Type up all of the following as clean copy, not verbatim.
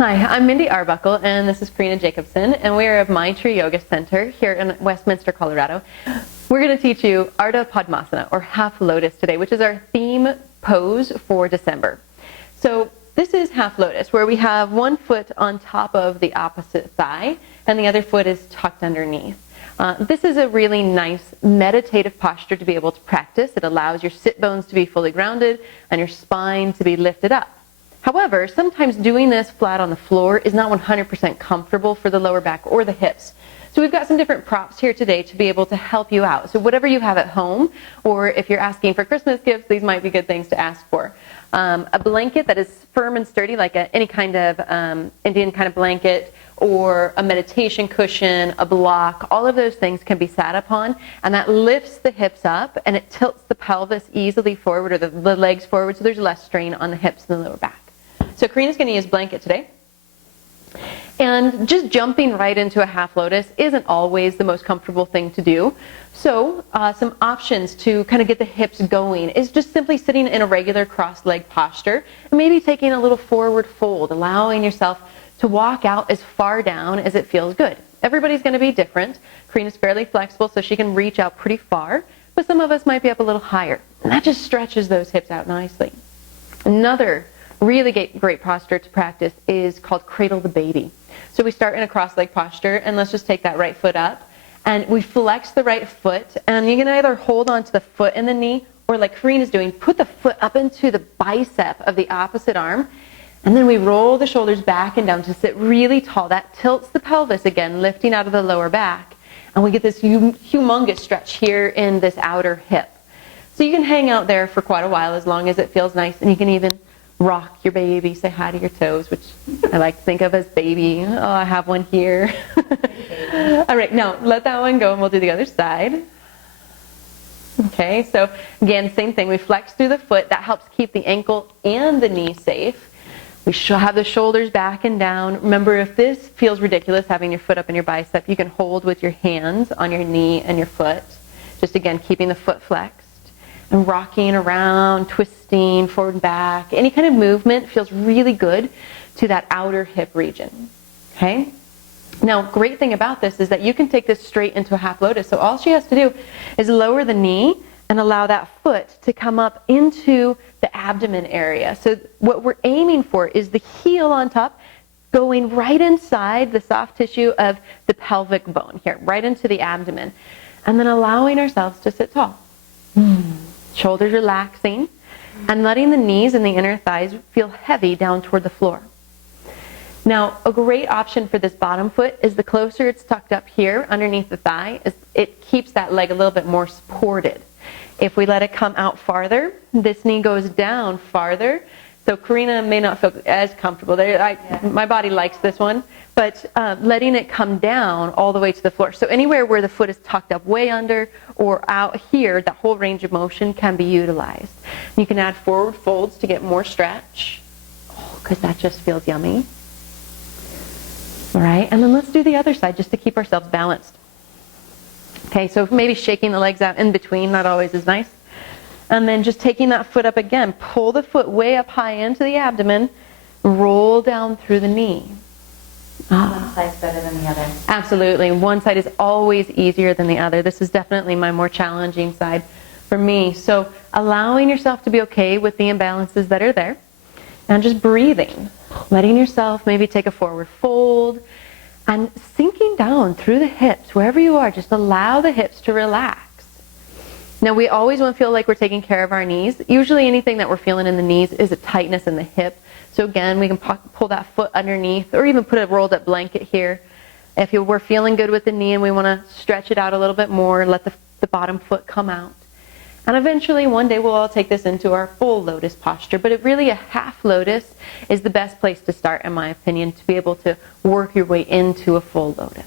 Hi, I'm Mindy Arbuckle, and this is Karina Jacobson, and we are at My Tree Yoga Center here in Westminster, Colorado. We're going to teach you Ardha Padmasana, or Half Lotus today, which is our theme pose for December. So this is Half Lotus, where we have one foot on top of the opposite thigh, and the other foot is tucked underneath. This is a really nice meditative posture to be able to practice. It allows your sit bones to be fully grounded and your spine to be lifted up. However, sometimes doing this flat on the floor is not 100% comfortable for the lower back or the hips. So we've got some different props here today to be able to help you out. So whatever you have at home, or if you're asking for Christmas gifts, these might be good things to ask for. A blanket that is firm and sturdy, like any kind of Indian kind of blanket, or a meditation cushion, a block, all of those things can be sat upon, and that lifts the hips up and it tilts the pelvis easily forward, or the legs forward, so there's less strain on the hips and the lower back. So Karina's going to use blanket today. And just jumping right into a half lotus isn't always the most comfortable thing to do. So some options to kind of get the hips going is just simply sitting in a regular cross-leg posture, and maybe taking a little forward fold, allowing yourself to walk out as far down as it feels good. Everybody's going to be different. Karina's fairly flexible, so she can reach out pretty far, but some of us might be up a little higher. And that just stretches those hips out nicely. Another really great posture to practice is called Cradle the Baby. So we start in a cross-leg posture, and let's just take that right foot up, and we flex the right foot, and you can either hold on to the foot and the knee, or like Karina's doing, put the foot up into the bicep of the opposite arm, and then we roll the shoulders back and down to sit really tall. That tilts the pelvis again, lifting out of the lower back, and we get this humongous stretch here in this outer hip. So you can hang out there for quite a while as long as it feels nice, and you can even rock your baby, say hi to your toes, which I like to think of as baby. Oh, I have one here. All right, now let that one go, and we'll do the other side. Okay, so again, same thing. We flex through the foot. That helps keep the ankle and the knee safe. We should have the shoulders back and down. Remember, if this feels ridiculous, having your foot up in your bicep, you can hold with your hands on your knee and your foot. Just again, keeping the foot flexed. And rocking around, twisting, forward and back. Any kind of movement feels really good to that outer hip region. Okay? Now, great thing about this is that you can take this straight into a half lotus. So all she has to do is lower the knee and allow that foot to come up into the abdomen area. So what we're aiming for is the heel on top going right inside the soft tissue of the pelvic bone here, right into the abdomen. And then allowing ourselves to sit tall. Shoulders relaxing, and letting the knees and the inner thighs feel heavy down toward the floor. Now, a great option for this bottom foot is the closer it's tucked up here underneath the thigh, it keeps that leg a little bit more supported. If we let it come out farther, this knee goes down farther. So Karina may not feel as comfortable. My body likes this one, but letting it come down all the way to the floor. So anywhere where the foot is tucked up way under or out here, that whole range of motion can be utilized. You can add forward folds to get more stretch, because that just feels yummy. All right, and then let's do the other side just to keep ourselves balanced. Okay, so maybe shaking the legs out in between, not always is nice. And then just taking that foot up again, pull the foot way up high into the abdomen, roll down through the knee. One side's better than the other. Absolutely. One side is always easier than the other. This is definitely my more challenging side for me. So allowing yourself to be okay with the imbalances that are there, and just breathing, letting yourself maybe take a forward fold, and sinking down through the hips, wherever you are, just allow the hips to relax. Now, we always want to feel like we're taking care of our knees. Usually anything that we're feeling in the knees is a tightness in the hip. So again, we can pull that foot underneath, or even put a rolled up blanket here. If we're feeling good with the knee and we want to stretch it out a little bit more, let the bottom foot come out. And eventually, one day, we'll all take this into our full lotus posture. But really, a half lotus is the best place to start, in my opinion, to be able to work your way into a full lotus.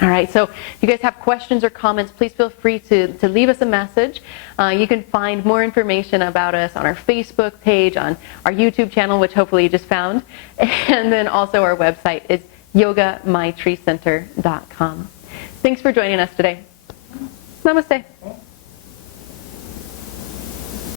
All right, so if you guys have questions or comments, please feel free to leave us a message. You can find more information about us on our Facebook page, on our YouTube channel, which hopefully you just found, and then also our website is yogamytreecenter.com. Thanks for joining us today. Namaste.